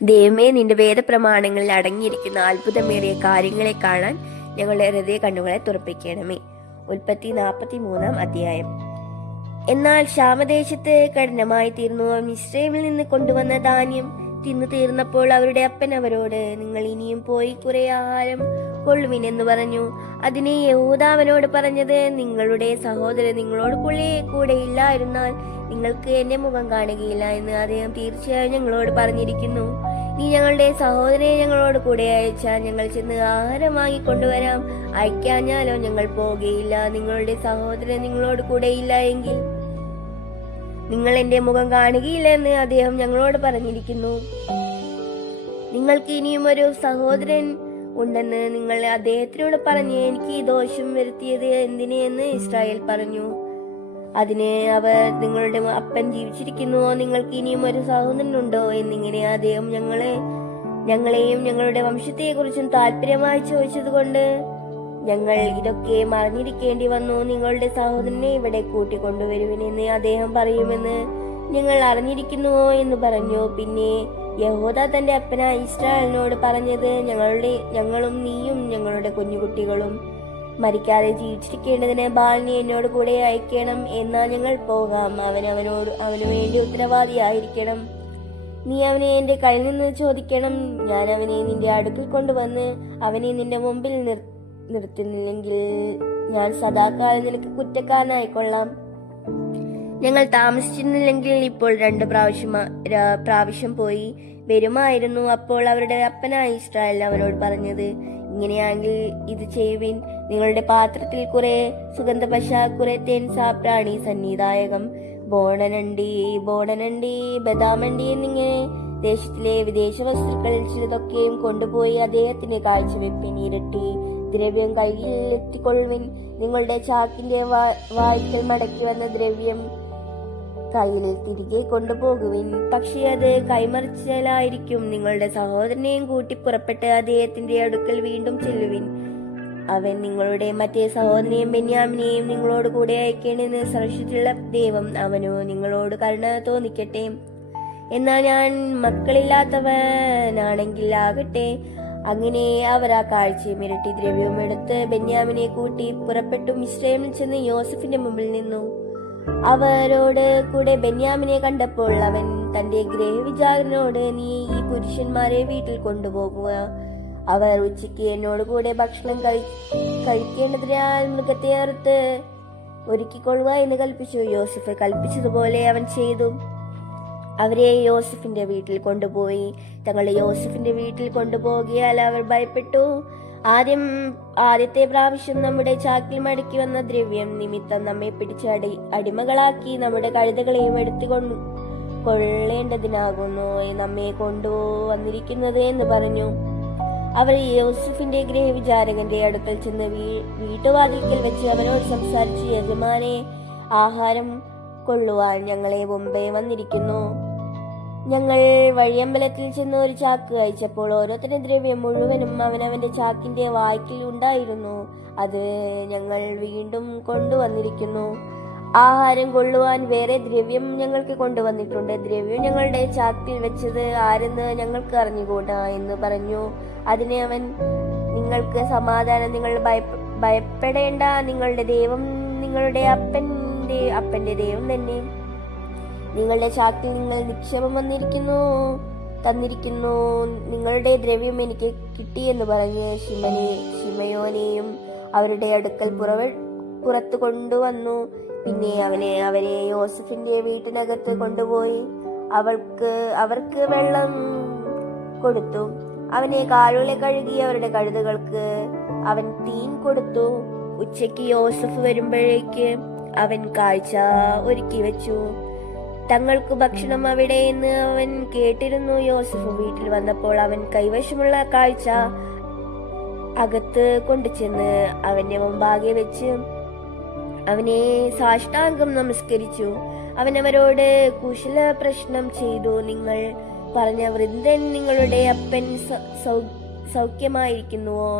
ദൈവമേ, നിന്റെ വേദപ്രമാണങ്ങളിൽ അടങ്ങിയിരിക്കുന്ന അത്ഭുതമേറിയ കാര്യങ്ങളെ കാണാൻ ഞങ്ങളുടെ ഹൃദയ കണ്ണുകളെ തുറപ്പിക്കണമേ. ഉൽപ്പത്തി 43 എന്നാൽ ക്ഷാമദേശത്ത് കഠിനമായി തീർന്നു. മിസ്രൈമിൽ നിന്ന് കൊണ്ടുവന്ന ധാന്യം തിന്നു തീർന്നപ്പോൾ അവരുടെ അപ്പൻ അവരോട്, നിങ്ങൾ ഇനിയും പോയി കുറെ ആഹാരം കൊള്ളുവിൻ എന്ന് പറഞ്ഞു. അതിനെ യഹൂദ അവനോട് പറഞ്ഞത്, നിങ്ങളുടെ സഹോദരൻ നിങ്ങളോട് കൂടെ ഇല്ലായിരുന്നാൽ നിങ്ങൾക്ക് എന്റെ മുഖം കാണുകയില്ല എന്ന് അദ്ദേഹം തീർച്ചയായും ഞങ്ങളോട് പറഞ്ഞിരിക്കുന്നു. നീ ഞങ്ങളുടെ സഹോദരനെ ഞങ്ങളോട് കൂടെ അയച്ചാൽ ഞങ്ങൾ ചെന്ന് ആഹാരം വാങ്ങിക്കൊണ്ടുവരാം. അയക്കാഞ്ഞാലോ ഞങ്ങൾ പോകുകയില്ല. നിങ്ങളുടെ സഹോദരൻ നിങ്ങളോട് കൂടെ ഇല്ല എങ്കിൽ നിങ്ങൾ എന്റെ മുഖം കാണുകയില്ല എന്ന് അദ്ദേഹം ഞങ്ങളോട് പറഞ്ഞിരിക്കുന്നു. നിങ്ങൾക്ക് ഇനിയും ഒരു സഹോദരൻ ഉണ്ടെന്ന് നിങ്ങൾ അദ്ദേഹത്തിനോട് പറഞ്ഞ് എനിക്ക് ഈ ദോഷം വരുത്തിയത് എന്തിനെന്ന് ഇസ്രായേൽ പറഞ്ഞു. അതിന് അവർ, നിങ്ങളുടെ അപ്പൻ ജീവിച്ചിരിക്കുന്നുവോ? നിങ്ങൾക്ക് ഇനിയും ഒരു സഹോദരനുണ്ടോ എന്നിങ്ങനെ അദ്ദേഹം ഞങ്ങളെയും ഞങ്ങളുടെ വംശത്തെക്കുറിച്ചും താല്പര്യമായി ചോദിച്ചതുകൊണ്ട് ഞങ്ങൾ ഇതൊക്കെ മറിഞ്ഞിരിക്കേണ്ടി വന്നു. നിങ്ങളുടെ സഹോദരനെ ഇവിടെ കൂട്ടിക്കൊണ്ടുവരുവിനെന്ന് അദ്ദേഹം പറയുമെന്ന് ഞങ്ങൾ അറിഞ്ഞിരിക്കുന്നുവോ എന്ന് പറഞ്ഞു. പിന്നെ യഹൂദ തന്റെ അപ്പനായ ഇസ്രായേലിനോട് പറഞ്ഞത്, ഞങ്ങളും നീയും ഞങ്ങളുടെ കുഞ്ഞുകുട്ടികളും മരിക്കാതെ ജീവിച്ചിരിക്കേണ്ടതിന് ബാലിനെ എന്നോട് കൂടെ അയക്കണം. എന്നാൽ ഞങ്ങൾ പോകാം. അവനു വേണ്ടി ഉത്തരവാദിയായിരിക്കണം. നീ അവനെ എന്റെ കയ്യിൽ നിന്ന് ചോദിക്കണം. ഞാൻ അവനെ നിന്റെ അടുക്കൽ കൊണ്ടുവന്ന് അവനെ നിന്റെ മുമ്പിൽ നിർത്തുന്നില്ലെങ്കിൽ ഞാൻ സദാകാലം നിനക്ക് കുറ്റക്കാരനായിക്കൊള്ളാം. ഞങ്ങൾ താമസിച്ചിരുന്നില്ലെങ്കിൽ ഇപ്പോൾ 2 പ്രാവശ്യം പോയി വരുമായിരുന്നു. അപ്പോൾ അവരുടെ അപ്പനായ ഇസ്രായേൽ അവനോട് പറഞ്ഞത്, ഇങ്ങനെയാണെങ്കിൽ ഇത് ചെയ്യുവിൻ. നിങ്ങളുടെ പാത്രത്തിൽ കുറെ സുഗന്ധപശ, കുറെ തേൻ, സാപ്രാണി, സന്നിധായകം, ബോണനണ്ടി, ബദാമണ്ടി എന്നിങ്ങനെ ദേശത്തിലെ വിദേശ വസ്തുക്കളിൽ ചിലതൊക്കെയും കൊണ്ടുപോയി അദ്ദേഹത്തിന് കാഴ്ചവെപ്പിൻ. ഇരട്ടി ദ്രവ്യം കയ്യിൽ എത്തിക്കൊള്ളുവിൻ. നിങ്ങളുടെ ചാക്കിന്റെ വായ്ക്കൽ മടക്കി വന്ന ദ്രവ്യം കയ്യിൽ തിരികെ കൊണ്ടുപോകുവിൻ. പക്ഷേ അത് കൈമറിച്ചലായിരിക്കും. നിങ്ങളുടെ സഹോദരനെയും കൂട്ടി പുറപ്പെട്ട് അദ്ദേഹത്തിന്റെ അടുക്കൽ വീണ്ടും ചെല്ലുവിൻ. അവൻ നിങ്ങളുടെ മറ്റേ സഹോദരനെയും ബെന്യാമിനെയും നിങ്ങളോട് കൂടെ അയക്കേണ്ടെന്ന് സർവശക്തിയുള്ള ദൈവം അവനോ നിങ്ങളോട് കരുണ തോന്നിക്കട്ടെ. എന്നാൽ ഞാൻ മക്കളില്ലാത്തവനാണെങ്കിൽ ആകട്ടെ. അങ്ങനെ അവർ ആ കാഴ്ചയും ഇരട്ടി ദ്രവ്യവും എടുത്ത് ബെന്യാമിനെ കൂട്ടി പുറപ്പെട്ടു മിസ്രൈമിൽ ചെന്ന് യോസഫിന്റെ മുമ്പിൽ നിന്നു. അവരോട് കൂടെ ബെന്യാമിനെ കണ്ടപ്പോൾ അവൻ തന്റെ ഗൃഹവിചാരകനോട്, നീ ഈ പുരുഷന്മാരെ വീട്ടിൽ കൊണ്ടുപോകുക. അവർ ഉച്ചയ്ക്ക് എന്നോട് കൂടെ ഭക്ഷണം കഴിക്കേണ്ടതിനാൽ മൃഗത്തെ അറുത്ത് ഒരുക്കിക്കൊള്ളുക എന്ന് കൽപ്പിച്ചു. യോസഫ് കൽപ്പിച്ചതുപോലെ അവൻ ചെയ്തു. അവരെ യോസഫിന്റെ വീട്ടിൽ കൊണ്ടുപോയി. തങ്ങളുടെ യോസഫിന്റെ വീട്ടിൽ കൊണ്ടുപോകിയാൽ അവർ ഭയപ്പെട്ടു. ആദ്യത്തെ പ്രാവശ്യം നമ്മുടെ ചാക്കിൽ മടക്കി വന്ന ദ്രവ്യം നിമിത്തം നമ്മെ പിടിച്ച് അടിമകളാക്കി നമ്മുടെ കഴുതകളെയും കൊള്ളേണ്ടതിനാകുന്നു നമ്മെ കൊണ്ടുവന്നിരിക്കുന്നത് എന്ന് പറഞ്ഞു. അവർ യോസഫിന്റെ ഗൃഹവിചാരകന്റെ അടുക്കൽ ചെന്ന് വീട്ടുവാതിൽക്കൽ വെച്ച് അവനോട് സംസാരിച്ചു, യജമാനെ, ആഹാരം കൊള്ളുവാൻ ഞങ്ങളെ മുമ്പേ വന്നിരിക്കുന്നു. ഞങ്ങൾ വഴിയമ്പലത്തിൽ ചെന്ന് ഒരു ചാക്ക് അയച്ചപ്പോൾ ഓരോരുത്തരുടെ ദ്രവ്യം മുഴുവനും അവനവന്റെ ചാക്കിന്റെ വായ്ക്കൽ ഉണ്ടായിരുന്നു. അത് ഞങ്ങൾ വീണ്ടും കൊണ്ടുവന്നിരിക്കുന്നു. ആഹാരം കൊള്ളുവാൻ വേറെ ദ്രവ്യം ഞങ്ങൾക്ക് കൊണ്ടുവന്നിട്ടുണ്ട്. ദ്രവ്യം ഞങ്ങളുടെ ചാക്കിൽ വെച്ചത് ആരെന്ന് ഞങ്ങൾക്ക് അറിഞ്ഞുകൂടാ എന്ന് പറഞ്ഞു. അതിന് അവൻ, നിങ്ങൾക്ക് സമാധാനം, നിങ്ങൾ ഭയപ്പെടേണ്ട. നിങ്ങളുടെ ദൈവം നിങ്ങളുടെ അപ്പന്റെ ദൈവം തന്നെ. നിങ്ങളുടെ ചാക്കിൽ നിങ്ങൾ നിക്ഷേപം തന്നിരിക്കുന്നു. നിങ്ങളുടെ ദ്രവ്യം എനിക്ക് കിട്ടിയെന്ന് പറഞ്ഞ് ശിമയോനെയും അവരുടെ അടുക്കൽ പുറത്തു കൊണ്ടുവന്നു. പിന്നെ അവരെ യോസഫിന്റെ വീട്ടിനകത്ത് കൊണ്ടുപോയി അവർക്ക് വെള്ളം കൊടുത്തു. അവനെ കാലുകളെ കഴുകി അവരുടെ കഴുതകൾക്ക് അവൻ തീൻ കൊടുത്തു. ഉച്ചയ്ക്ക് യോസഫ് വരുമ്പോഴേക്ക് അവൻ കാഴ്ച ഒരുക്കി വെച്ചു. തങ്ങൾക്ക് ഭക്ഷണം അവിടെ എന്ന് അവൻ കേട്ടിരുന്നു. യോസഫ് വീട്ടിൽ വന്നപ്പോൾ അവൻ കൈവശമുള്ള കാഴ്ച അകത്ത് കൊണ്ടുചെന്ന് അവന്റെ മുമ്പാകെ വെച്ച് അവനെ സാഷ്ടാംഗം നമസ്കരിച്ചു. അവൻ അവരോട് കുശല പ്രശ്നം ചെയ്തു. നിങ്ങൾ പറഞ്ഞ വൃദ്ധൻ നിങ്ങളുടെ അപ്പൻ സൗഖ്യമായിരിക്കുന്നുവോ?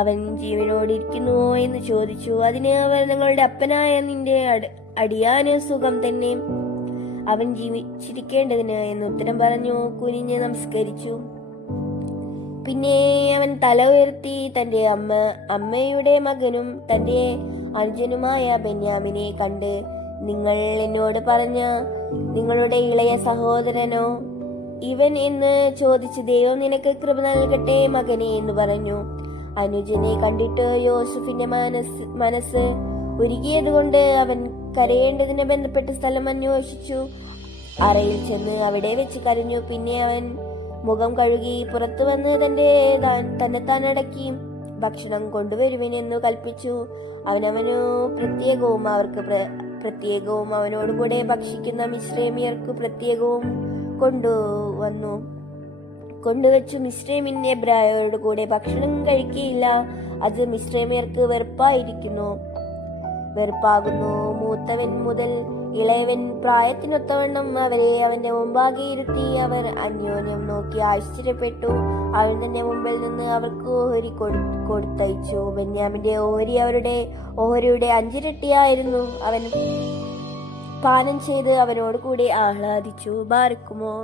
അവൻ ജീവനോടിരിക്കുന്നുവോ എന്ന് ചോദിച്ചു. അതിന് അവർ, ഞങ്ങളുടെ അപ്പനായ നിന്റെ അടിയാന് സുഖം തന്നെ. അവൻ ജീവിച്ചിരിക്കേണ്ടതിന് എന്ന് ഉത്തരം പറഞ്ഞു കുനിഞ്ഞ് നമസ്കരിച്ചു. പിന്നെ അവൻ തല ഉയർത്തി തന്റെ അമ്മയുടെ മകനും തന്റെ അനുജനുമായ ബെന്യാമിനെ കണ്ട്, നിങ്ങൾ എന്നോട് പറഞ്ഞ നിങ്ങളുടെ ഇളയ സഹോദരനോ ഇവൻ എന്ന് ചോദിച്ച്, ദൈവം നിനക്ക് കൃപ നൽകട്ടെ മകനെ എന്ന് പറഞ്ഞു. അനുജനെ കണ്ടിട്ട് യോസഫിന്റെ മനസ്സ് ഉരുകിയതുകൊണ്ട് അവൻ കരയേണ്ടതിന് ബന്ധപ്പെട്ട സ്ഥലം അന്വേഷിച്ചു. അറയിൽ ചെന്ന് അവിടെ വെച്ച് കരഞ്ഞു. പിന്നെ അവൻ മുഖം കഴുകി പുറത്തു വന്ന് തന്നെത്താൻ അടക്കി ഭക്ഷണം കൊണ്ടുവരുവിനെന്നു കൽപ്പിച്ചു. അവനവനു പ്രത്യേകവും അവർക്ക് പ്രത്യേകവും അവനോടുകൂടെ ഭക്ഷിക്കുന്ന മിശ്രമിയർക്ക് പ്രത്യേകവും കൊണ്ടുവച്ചു. മിശ്രമിന്റെ എബ്രായരോട് കൂടെ ഭക്ഷണം കഴിക്കുകയില്ല, അത് മിശ്രമിയർക്ക് വെറുപ്പാകുന്നു. മൂത്തവൻ മുതൽ ഇളയവൻ പ്രായത്തിനൊത്തവണ്ണം അവരെ അവന്റെ മുമ്പാകെ ഇരുത്തി അവർ അന്യോന്യം നോക്കി ആശ്ചര്യപ്പെട്ടു. അവൻ തന്നെ മുമ്പിൽ നിന്ന് അവർക്ക് ഓഹരി കൊടുത്തയച്ചു. ബെന്യാമിന്റെ ഓഹരി അവരുടെ ഓഹരിയുടെ 5 ഇരട്ടിയായിരുന്നു. അവൻ പാനം ചെയ്ത് അവനോട് കൂടി ആഹ്ലാദിച്ചു. ബാർക്കുമോ.